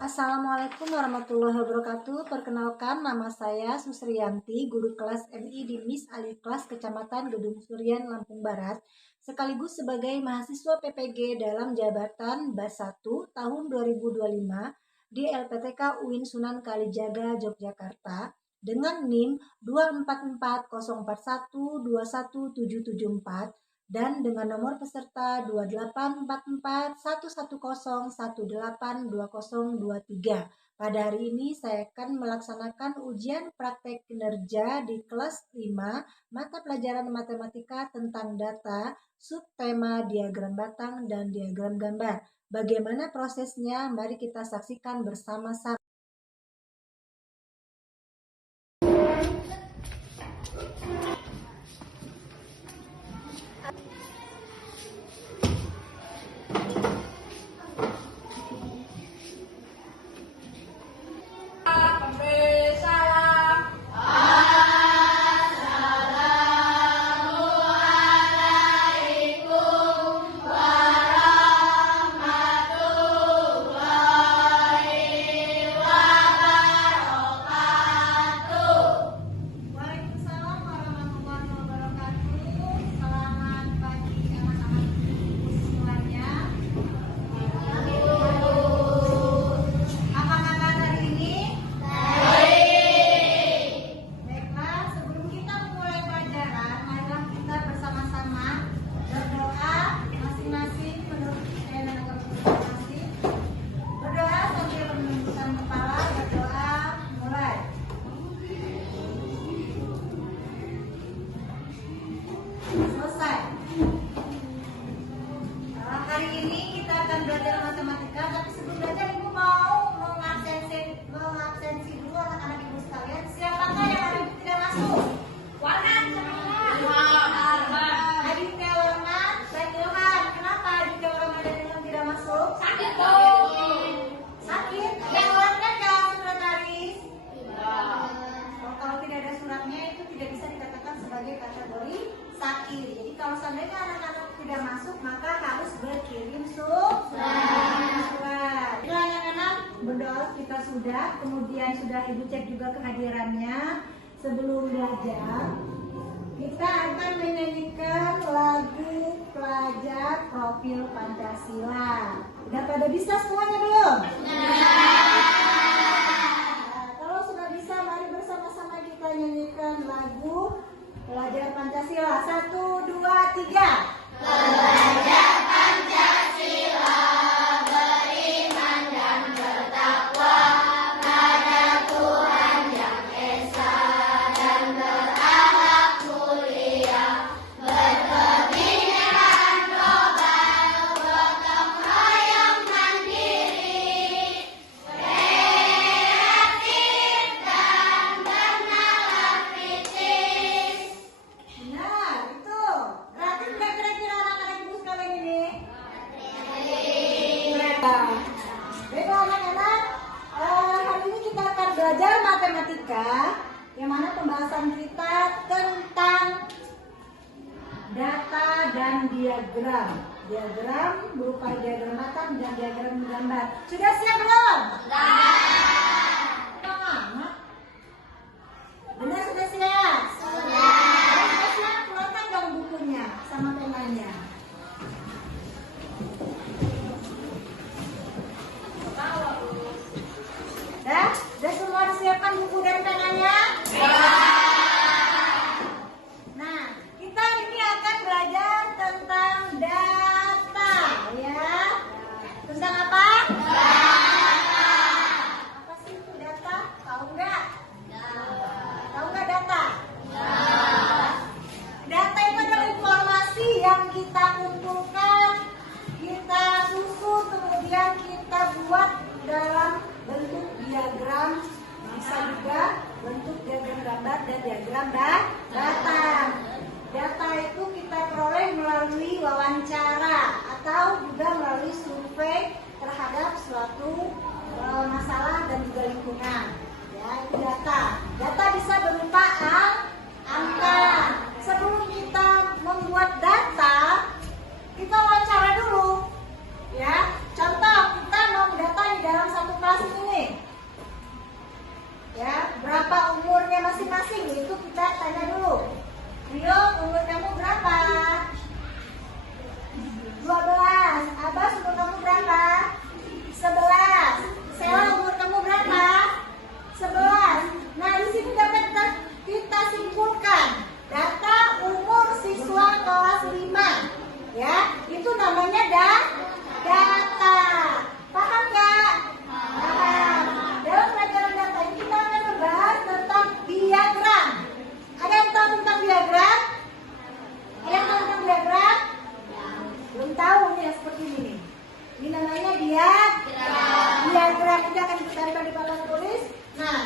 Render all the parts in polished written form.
Assalamualaikum warahmatullahi wabarakatuh. Perkenalkan, nama saya Susriyanti, guru kelas MI di Miss Ali Kelas Kecamatan Gedung Surian, Lampung Barat, sekaligus sebagai mahasiswa PPG dalam jabatan BAS 1 tahun 2025 di LPTK UIN Sunan Kalijaga, Yogyakarta, dengan NIM 24404121774 dan dengan nomor peserta 28441101182023. Pada hari ini saya akan melaksanakan ujian praktek kinerja di kelas 5 mata pelajaran matematika tentang data, subtema diagram batang dan diagram gambar. Bagaimana prosesnya? Mari kita saksikan bersama-sama. Belajar matematika, tapi sebelum belajar Ibu mau mengabsensi dulu anak-anak Ibu sekalian. Siapakah yang hari ini tidak masuk? Warna Aditya Warman dan Ilham. Kenapa Aditya Warman dan Ilham tidak masuk? Sakit. Yang warna nggak sekretaris? Kalau tidak ada suratnya itu tidak bisa dikatakan sebagai kategori sakit. Jadi kalau seandainya anak-anak tidak masuk maka harus berkirim surat. Anak-anak berdoa kita sudah, kemudian sudah Ibu cek juga kehadirannya. Sebelum belajar kita akan menyanyikan lagu pelajar profil Pancasila. Udah pada bisa semuanya belum? Kalau sudah bisa, mari bersama-sama kita nyanyikan lagu pelajar Pancasila. 1, 2, 3. Belajar Pancasila, beriman dan bertakwa pada Tuhan Yang Esa dan berakhlak mulia, berkebinekaan global, gotong royong mandiri, kreatif dan bernalar kritis. Benar, itu. Berarti nggak kira-kira anak-anak Ibu sekalian ini? Baiklah anak-anak, hari ini kita akan belajar matematika, yang mana pembahasan kita tentang data dan diagram. Diagram berupa diagram batang dan diagram gambar. Sudah siap belum? Anak-anak, benar sudah siap? Sudah siap, keluarkan dong bukunya sama penanya. Sudah semua disiapkan buku dan penanya? Nah, kita ini akan belajar tentang data, ya. Tentang apa? Apa sih itu data? Tahu nggak? Tahu nggak data? Data itu adalah informasi yang kita kumpulkan, kita susun, kemudian kita buat dalam bentuk diagram, bisa juga bentuk diagram gambar dan diagram batang. Data itu kita peroleh melalui wawancara atau juga melalui survei terhadap suatu masalah dan juga lingkungan. Ya, itu data. Data bisa berupa angka. Sebelum kita membuat data, kita wawancara dulu. Ya, contoh kita mau data di dalam satu kelas itu masing-masing. Itu kita tanya dulu. Rio, umur kamu berapa? 12. Abbas, umur kamu berapa? 11. Sela, umur kamu berapa? 11. Nah, di sini dapat kita simpulkan data umur siswa kelas 5. Ya, itu namanya data. Paham nggak? Paham. Dalam pelajaran data ini kita akan membahas tentang diagram. Ada yang tahu tentang diagram? Ada yang tahu tentang diagram? Belum tahu nih yang seperti ini nih. Ini namanya diagram. Kita akan ditempel di papan tulis. Nah,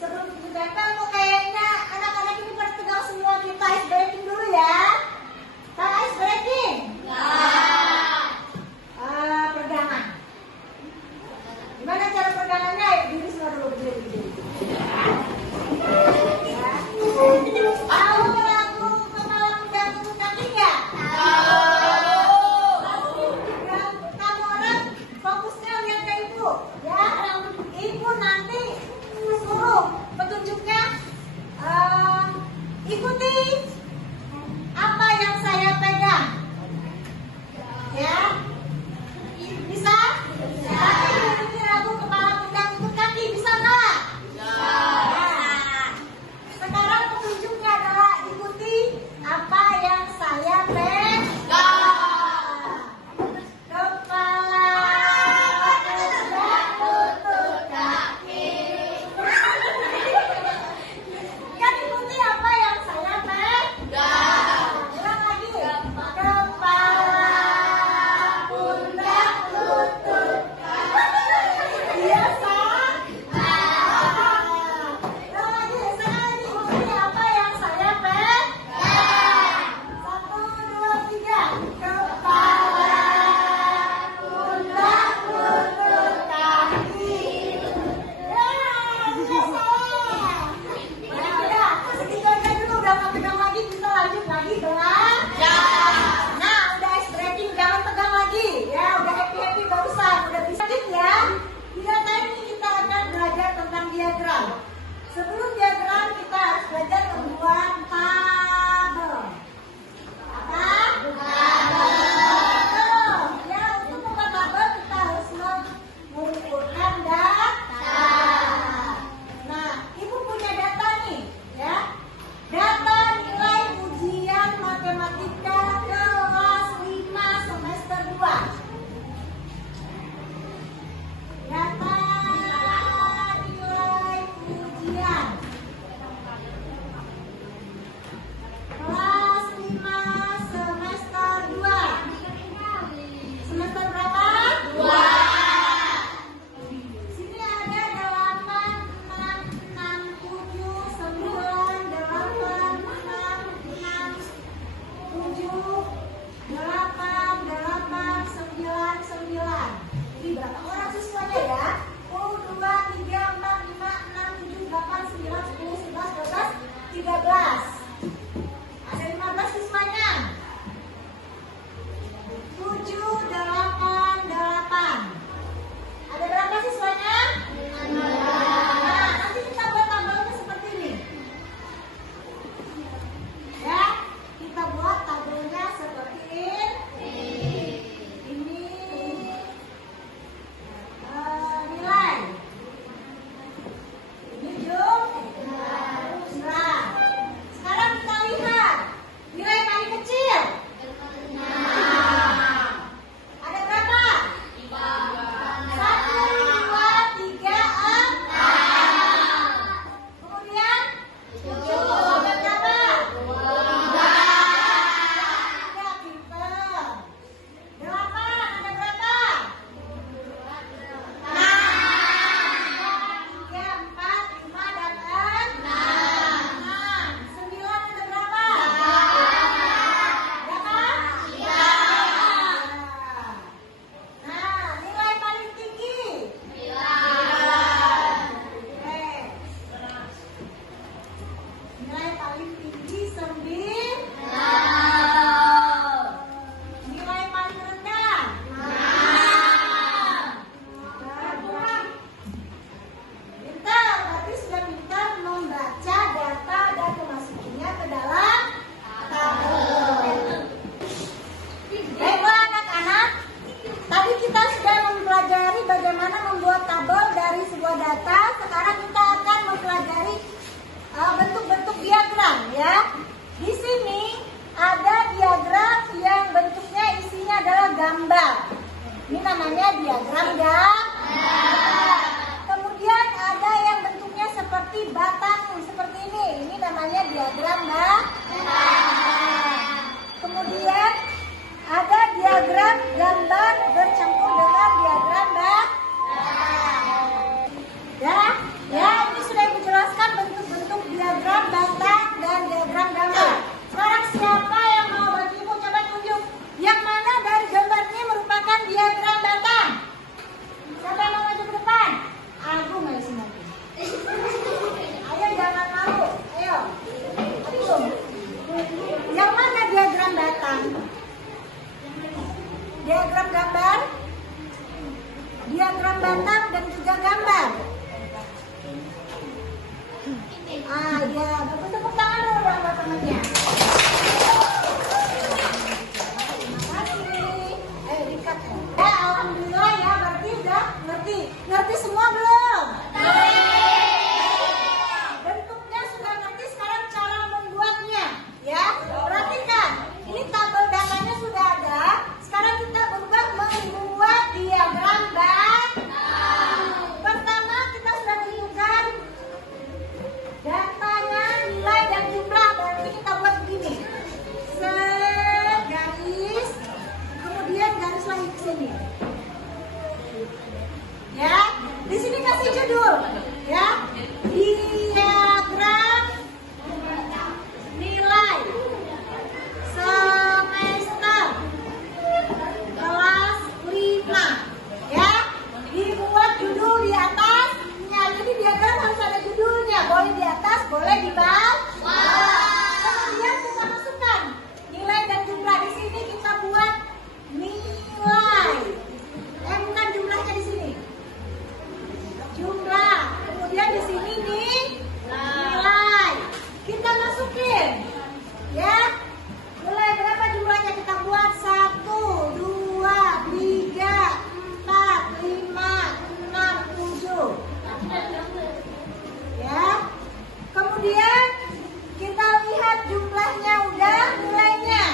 sebelum ditempel kok kayaknya anak-anak ini pada tegang semua. Kita ice breaking dulu ya. Tahu ice breaking? Perdangan. Gimana cara perdangannya? Ayo diri semua dulu berdiri. Ya. Tahu lagu kepala kuda kutu kaki nggak? Kamu orang fokusnya lihat ke ibu, ya. Ibu nanti suruh petunjuknya. Ikuti apa yang saya pegang. Ya, bisa? Tapi ikuti lagu kepala kuda kutu kaki, bisa nggak? Nah, sekarang petunjuknya adalah ikuti apa yang saya pegang. Kepala kuda kutu kaki. Kan ikuti apa yang saya pegang. data. Sekarang kita akan mempelajari bentuk-bentuk diagram ya. Di sini ada diagram yang bentuknya isinya adalah gambar. Ini namanya diagram gambar. Kemudian ada yang bentuknya seperti batang seperti ini. Ini namanya diagram gambar. Kemudian ada diagram gambar bercampur dengan diagram batang. Ya, ini sudah dijelaskan bentuk-bentuk diagram batang dan diagram gambar. Sekarang siapa yang mau bantu Ibu coba tunjuk yang mana dari gambar ini merupakan diagram batang? Siapa yang mau maju ke depan? Aku main sini. Ayo jangan malu. Ayo. Yang mana diagram batang? Diagram gambar, diagram batang dan juga gambar. Ya, tepuk tangan dulu buat teman-temannya. Terima kasih. Dikat. Alhamdulillah ya, berarti udah ngerti. Ngerti semua belum? Bentuknya sudah ngerti, sekarang cara membuatnya. Ya, perhatikan. Ini tabel datanya sudah ada. Sekarang kita berubah membuat diagram batang. Pertama kita sudah tentukan datanya, nilai dan jumlah. Berarti kita buat begini. Garis, kemudian garis lagi ke sini. Ya, di sini kasih judul. Ya, diagram nilai semester kelas 5. Ya, dibuat judul di atas. Nah, jadi diagram harus ada judulnya. Boleh di atas, boleh di bawah. Kemudian kita masukkan nilai dan jumlah. Di sini kita buat nilai. Bukan jumlahnya di sini. Jumlah. Kemudian di sini nilai. Kita masukin. Ya. Nilai berapa jumlahnya kita buat? 1, 2, 3, 4, 5, 6, 7. Ya. Kemudian kita lihat jumlahnya udah, nilainya.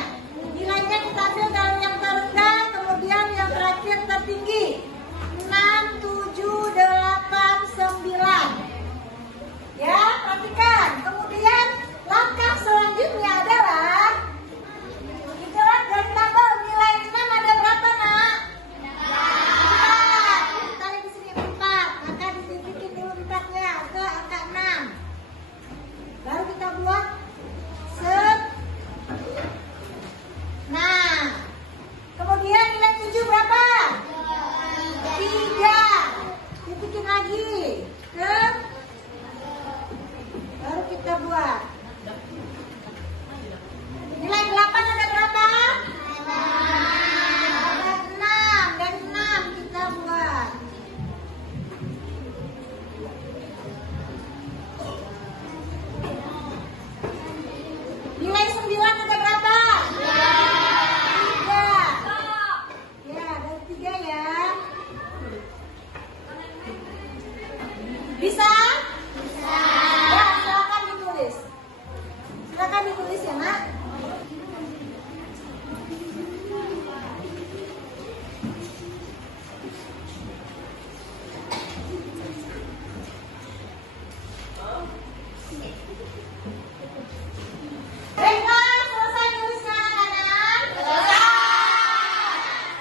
Nilainya kita ambil dari yang terendah, kemudian yang terakhir tertinggi. 6, 7, 8, 9. Ya, perhatikan. Kemudian langkah selanjutnya adalah dijelaskan dari tabel nilai 6 ada berapa, Nak? 4. Kita lihat di sini 4. Maka dititikin dulu 4-nya ke angka 6. Baru kita buat set. Nah, kemudian nilai 7 berapa? 3. Titikin lagi ke. Baru kita buat. Nilai 8 ada berapa? Ada 6. Dari 6 kita buat. Nilai 9 ada berapa? 3. Ya, dari 3 ya. Bisa? Bisa. Ya, silakan ditulis. Silakan ditulis ya, Nak. Baiklah, selesai nulisnya anak-anak.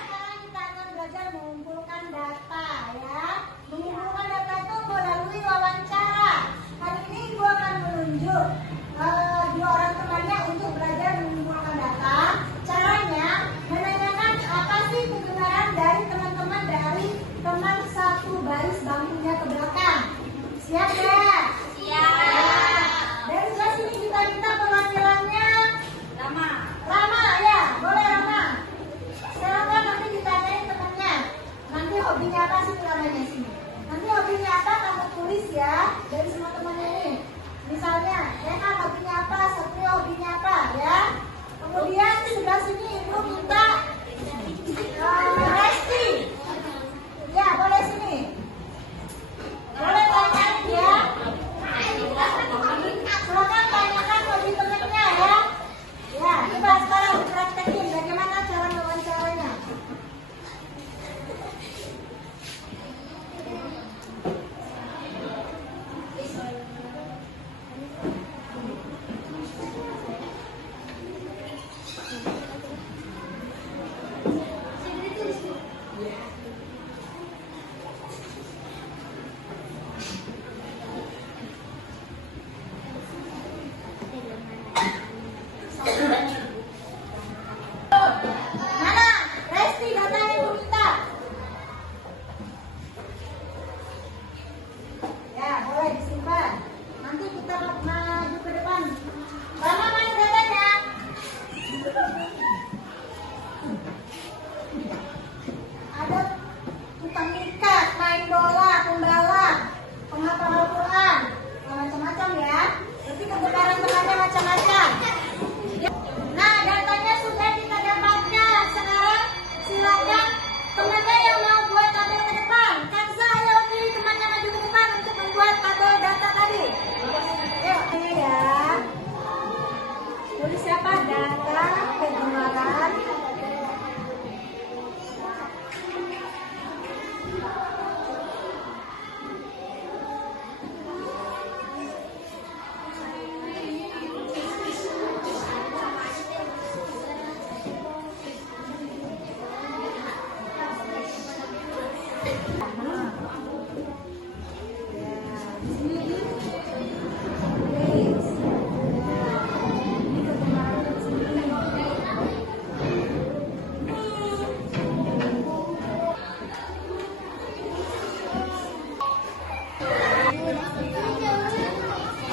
Sekarang kita akan belajar mengumpulkan data ya. Mengumpulkan data itu melalui wawancara. Hari ini Ibu akan menunjuk 2 orang temannya untuk belajar mengumpulkan data. Caranya menanyakan apa sih kebenaran dari teman-teman dari teman satu baris bangkunya ke belakang. Siap ya? Siap. Dari sebelah sini kita minta perwakilannya Rama ya, boleh Rama. Silakan nanti ditanyain temannya. Nanti hobinya apa sih namanya sini? Nanti hobinya apa kamu tulis ya dari semua temannya ini. Misalnya, Rehan hobinya apa, Satria hobinya apa ya. Kemudian di sebelah sini Ibu minta Resti. Ya, boleh sini. Boleh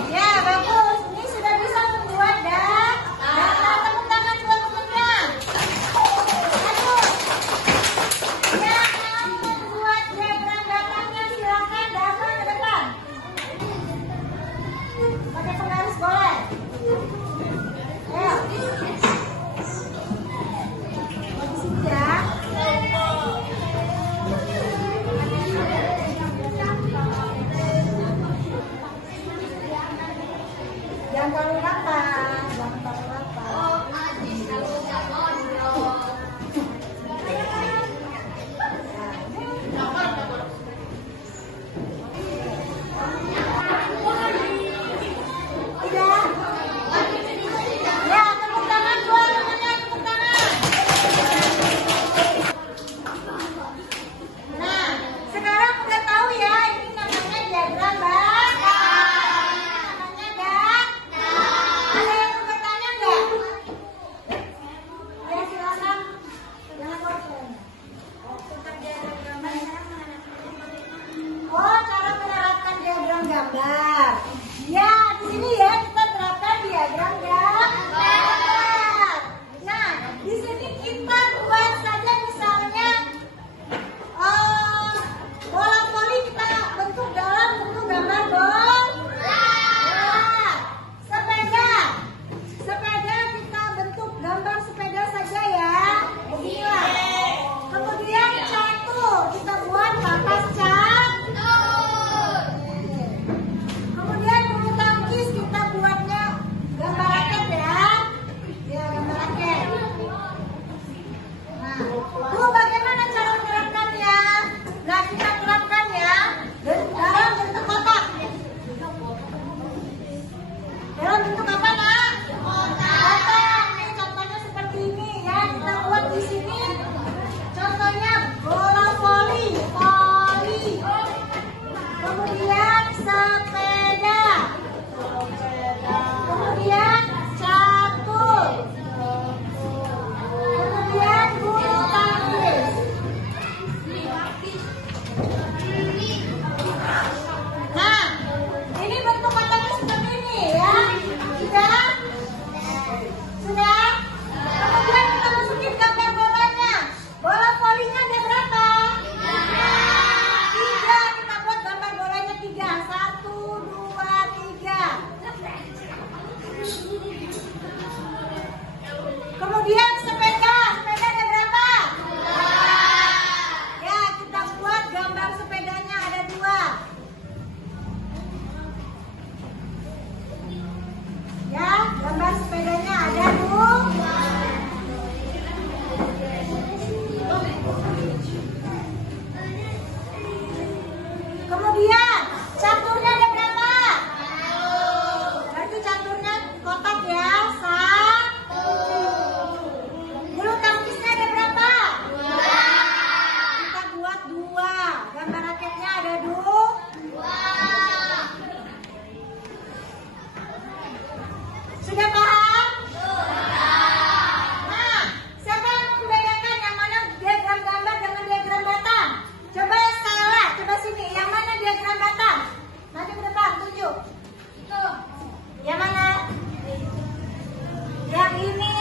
Ya, bagus. Ini sudah bisa membuat data. Tepuk tangan buat temennya. Bagus. Ya, yang membuat diagram datanya silakan datang ke depan. Pakai penggaris boleh. Ayo. Di sini ya. Jangan terlalu rata, jangan terlalu rata. Udah? Ya, tepuk tangan buat temannya, tepuk tangan. Nah, sekarang udah tahu ya, ini namanya diagram batang. Namanya ada yang mau bertanya nggak? Ya, silakan. Jangan bosan. Oh, cara menerapkan diagram gambar. Ya, di sini ya kita terapkan diagram gambar. Nah, di sini kita buat saja misalnya bola voli kita bentuk dalam bentuk gambar bola. Sepeda kita bentuk gambar sepeda saja ya. Beginilah. Kemudian catur kita buat kapas catur. Kemudian bulu tangkis kita buatnya gambar raket ya. Ya, gambar raket. Nah, bagaimana cara menerapkannya? Nah, kita terapkan ya dalam bentuk kotak. Dalam bentuk apa, Nak? Kotak. Ini contohnya seperti ini ya. Kita buat di sini. Contohnya bola voli. Kemudian sepeda. Kemudian catur. Kemudian bulu tangkis. Nah, ini bentuk kotaknya seperti ini ya. Sudah? Sudah? Kemudian kita masukin gambar bolanya. Bola volinya ada berapa? 3. Kita buat gambar bolanya 3. 1, 2, 3. Kemudian sepeda ada berapa? 2. Ya, kita buat gambar sepedanya ada 2. Ya, gambar sepedanya ada 2. Kemudian caturnya ada berapa? 1. Berarti caturnya kotak ya. 1. Bulu tangkisnya ada berapa? 2. Kita buat 2. Gambar raketnya ada 2. Sudah paham? Nah, siapa yang membedakan yang mana diagram gambar dengan diagram batang? Coba salah, coba sini. Yang mana diagram batang? Nanti ke depan, tunjuk. Yang mana? Yang ini.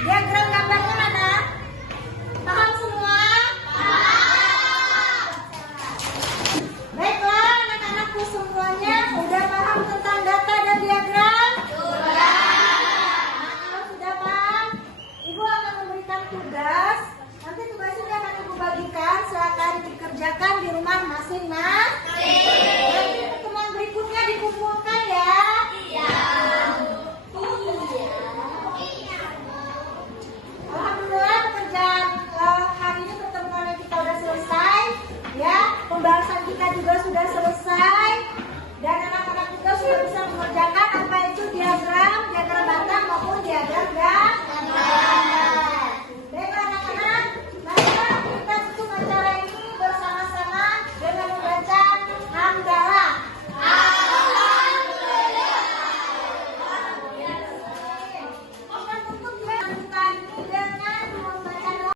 Diagram gambarnya mana? Paham semua? Baiklah, anak-anakku semuanya udah paham tentang data dan diagram? Kalau sudah paham, Ibu akan memberikan tugas. Nanti tugas ini akan Ibu bagikan. Silakan dikerjakan di rumah masing-masing. Nanti pertemuan berikutnya dikumpulkan ya. Alhamdulillah pekerjaan hari ini pertemuan kita sudah selesai. Ya, pembahasan kita juga sudah selesai.